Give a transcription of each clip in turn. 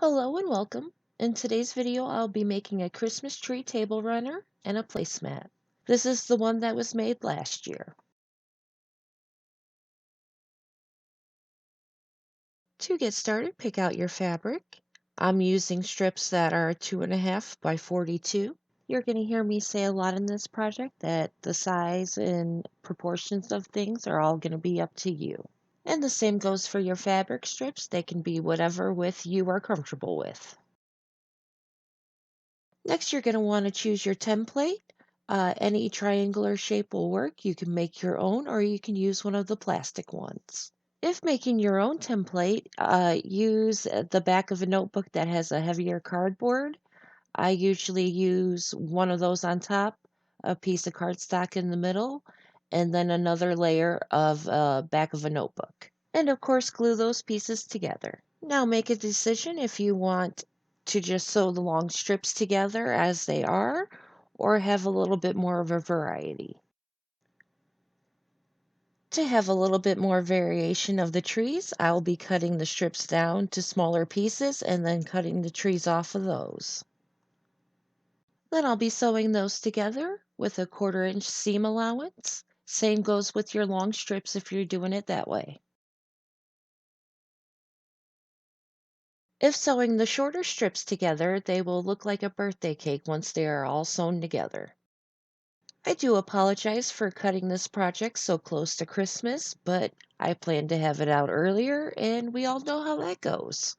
Hello and welcome. In today's video, I'll be making a Christmas tree table runner and a placemat. This is the one that was made last year. To get started, pick out your fabric. I'm using strips that are 2.5 by 42. You're going to hear me say a lot in this project that the size and proportions of things are all going to be up to you. And the same goes for your fabric strips. They can be whatever width you are comfortable with. Next, you're going to want to choose your template. Any triangular shape will work. You can make your own or you can use one of the plastic ones. If making your own template, use the back of a notebook that has a heavier cardboard. I usually use one of those on top, a piece of cardstock in the middle, and then another layer of back of a notebook. And of course, glue those pieces together. Now make a decision if you want to just sew the long strips together as they are, or have a little bit more of a variety. To have a little bit more variation of the trees, I'll be cutting the strips down to smaller pieces and then cutting the trees off of those. Then I'll be sewing those together with a 1/4 inch seam allowance. Same goes with your long strips if you're doing it that way. If sewing the shorter strips together, they will look like a birthday cake once they are all sewn together. I do apologize for cutting this project so close to Christmas, but I plan to have it out earlier, and we all know how that goes.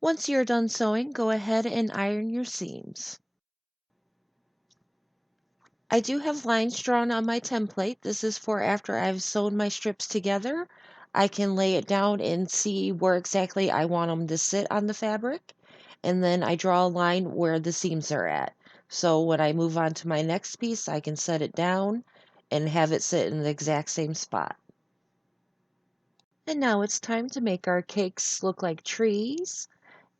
Once you're done sewing, go ahead and iron your seams. I do have lines drawn on my template. This is for after I've sewn my strips together. I can lay it down and see where exactly I want them to sit on the fabric. And then I draw a line where the seams are at. So when I move on to my next piece, I can set it down and have it sit in the exact same spot. And now it's time to make our cakes look like trees.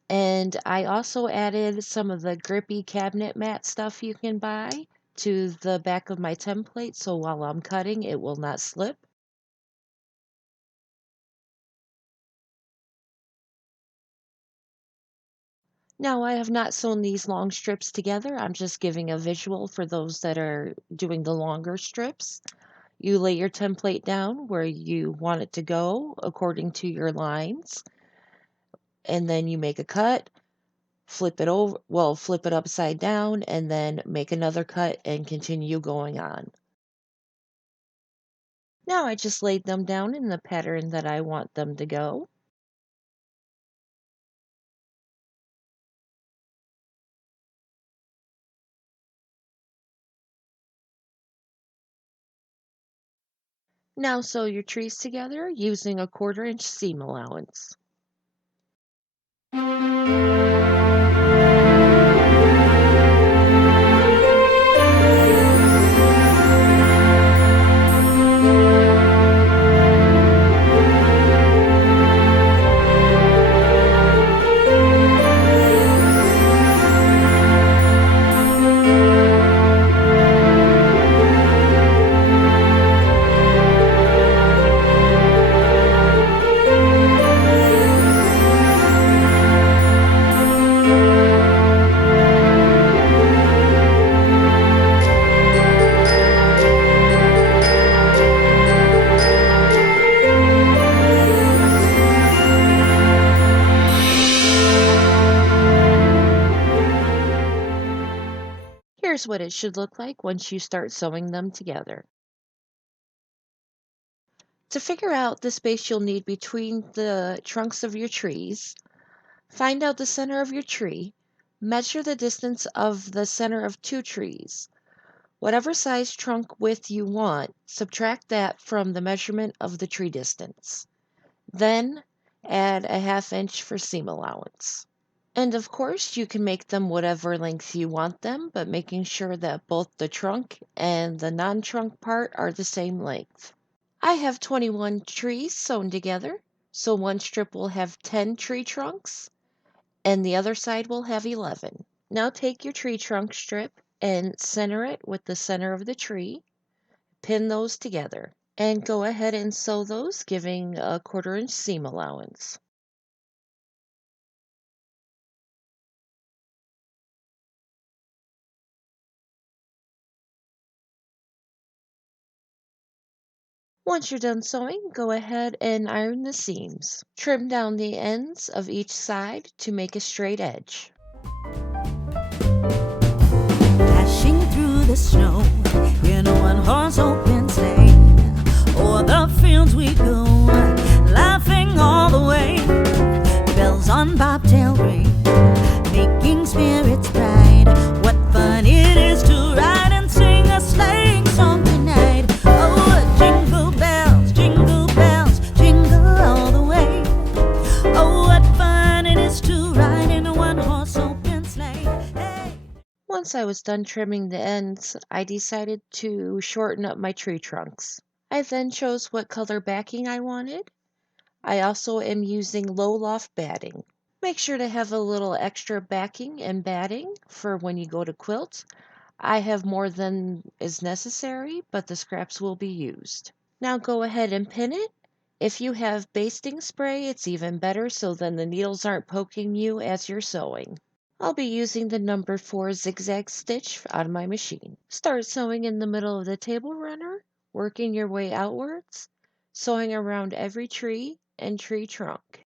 And I also added some of the grippy cabinet mat stuff you can buy to the back of my template so while I'm cutting it will not slip. Now I have not sewn these long strips together. I'm just giving a visual for those that are doing the longer strips. You lay your template down where you want it to go according to your lines, and then you make a cut, flip it over, well, flip it upside down, and then make another cut and continue going on. Now I just laid them down in the pattern that I want them to go. Now sew your trees together using a 1/4 inch seam allowance. Here's what it should look like once you start sewing them together. To figure out the space you'll need between the trunks of your trees, find out the center of your tree, measure the distance of the center of 2 trees. Whatever size trunk width you want, subtract that from the measurement of the tree distance. Then add a 1/2 inch for seam allowance. And of course, you can make them whatever length you want them, but making sure that both the trunk and the non-trunk part are the same length. I have 21 trees sewn together, so one strip will have 10 tree trunks and the other side will have 11. Now take your tree trunk strip and center it with the center of the tree, pin those together, and go ahead and sew those, giving a 1/4 inch seam allowance. Once you're done sewing, go ahead and iron the seams. Trim down the ends of each side to make a straight edge. Dashing through the snow in a one-horse open sleigh. O'er the fields we go, laughing all the way. Bells on bobtail ring, making spirits bright. What fun it is to ride and sing a sleighing song tonight. Oh, jingle bells, jingle all the way. Oh, what fun it is to ride in a one-horse open sleigh. Hey. Once I was done trimming the ends, I decided to shorten up my tree trunks. I then chose what color backing I wanted. I also am using low loft batting. Make sure to have a little extra backing and batting for when you go to quilt. I have more than is necessary, but the scraps will be used. Now go ahead and pin it. If you have basting spray, it's even better so then the needles aren't poking you as you're sewing. I'll be using the number 4 zigzag stitch on my machine. Start sewing in the middle of the table runner, working your way outwards, sewing around every tree and tree trunk.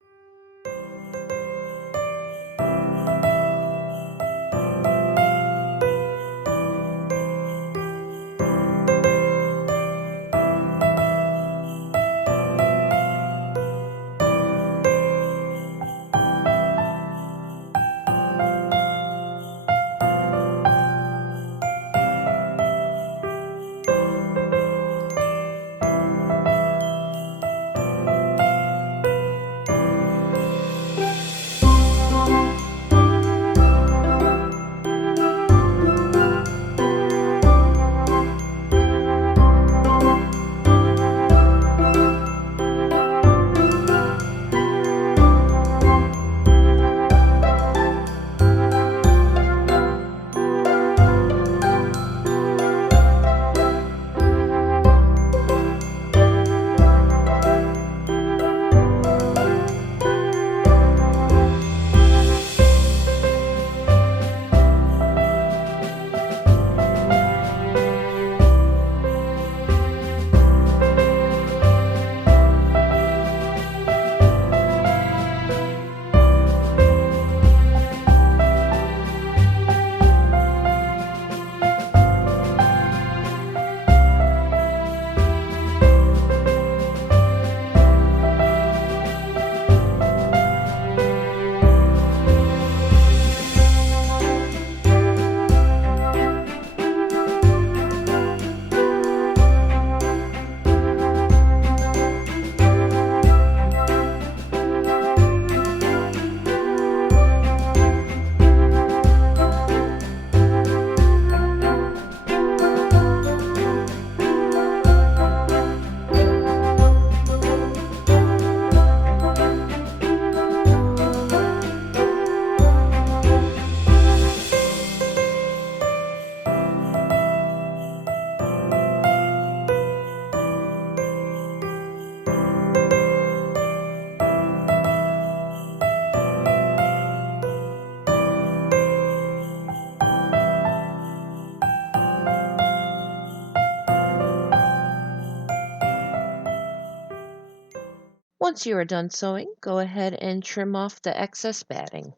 Once you are done sewing, go ahead and trim off the excess batting.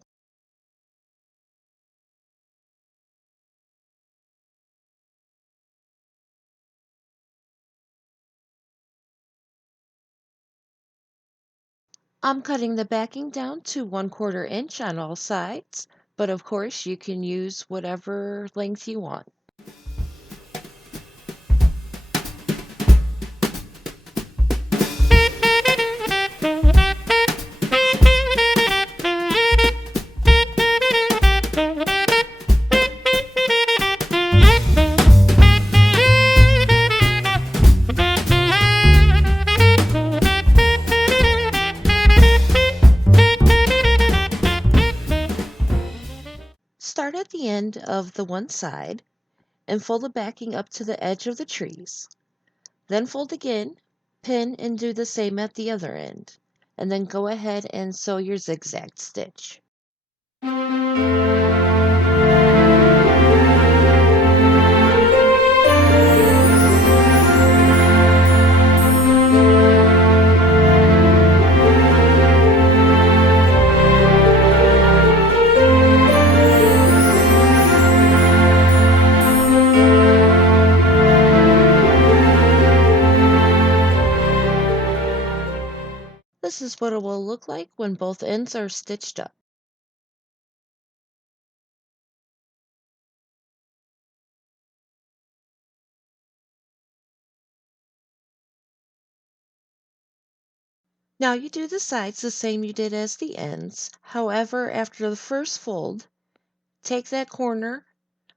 I'm cutting the backing down to 1/4 inch on all sides, but of course you can use whatever length you want. Start at the end of the one side and fold the backing up to the edge of the trees. Then fold again, pin and do the same at the other end. And then go ahead and sew your zigzag stitch. This is what it will look like when both ends are stitched up. Now you do the sides the same you did as the ends. However, after the first fold, take that corner,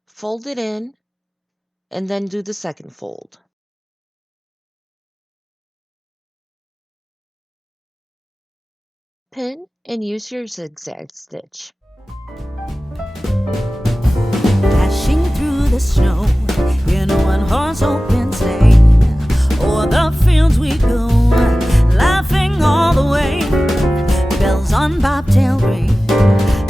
fold it in, and then do the second fold. Pin and use your zigzag stitch. Dashing through the snow in a one-horse open sleigh. O'er the fields we go, laughing all the way. Bells on bobtail ring,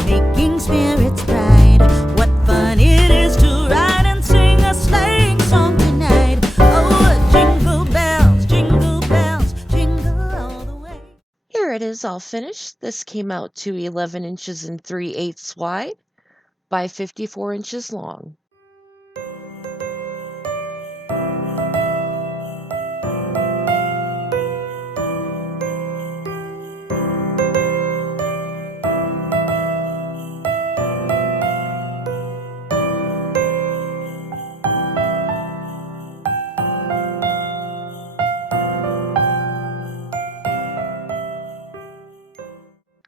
making spirits bright. What fun it is to ride and sing a sleighing song tonight. Oh, jingle bells, jingle all the way. Here it is all finished. This came out to 11 inches and 3/8 wide by 54 inches long.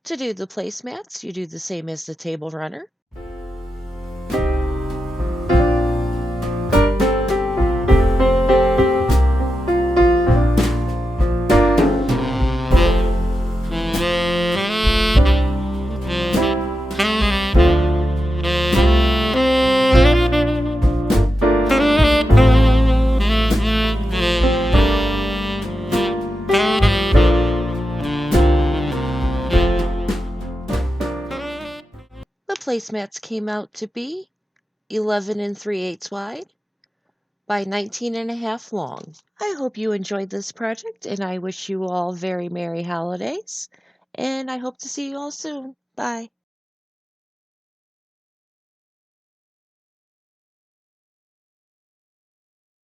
To do the placemats, you do the same as the table runner. The placemats came out to be 11 and 3/8 wide by 19.5 long. I hope you enjoyed this project and I wish you all very Merry holidays and I hope to see you all soon. Bye.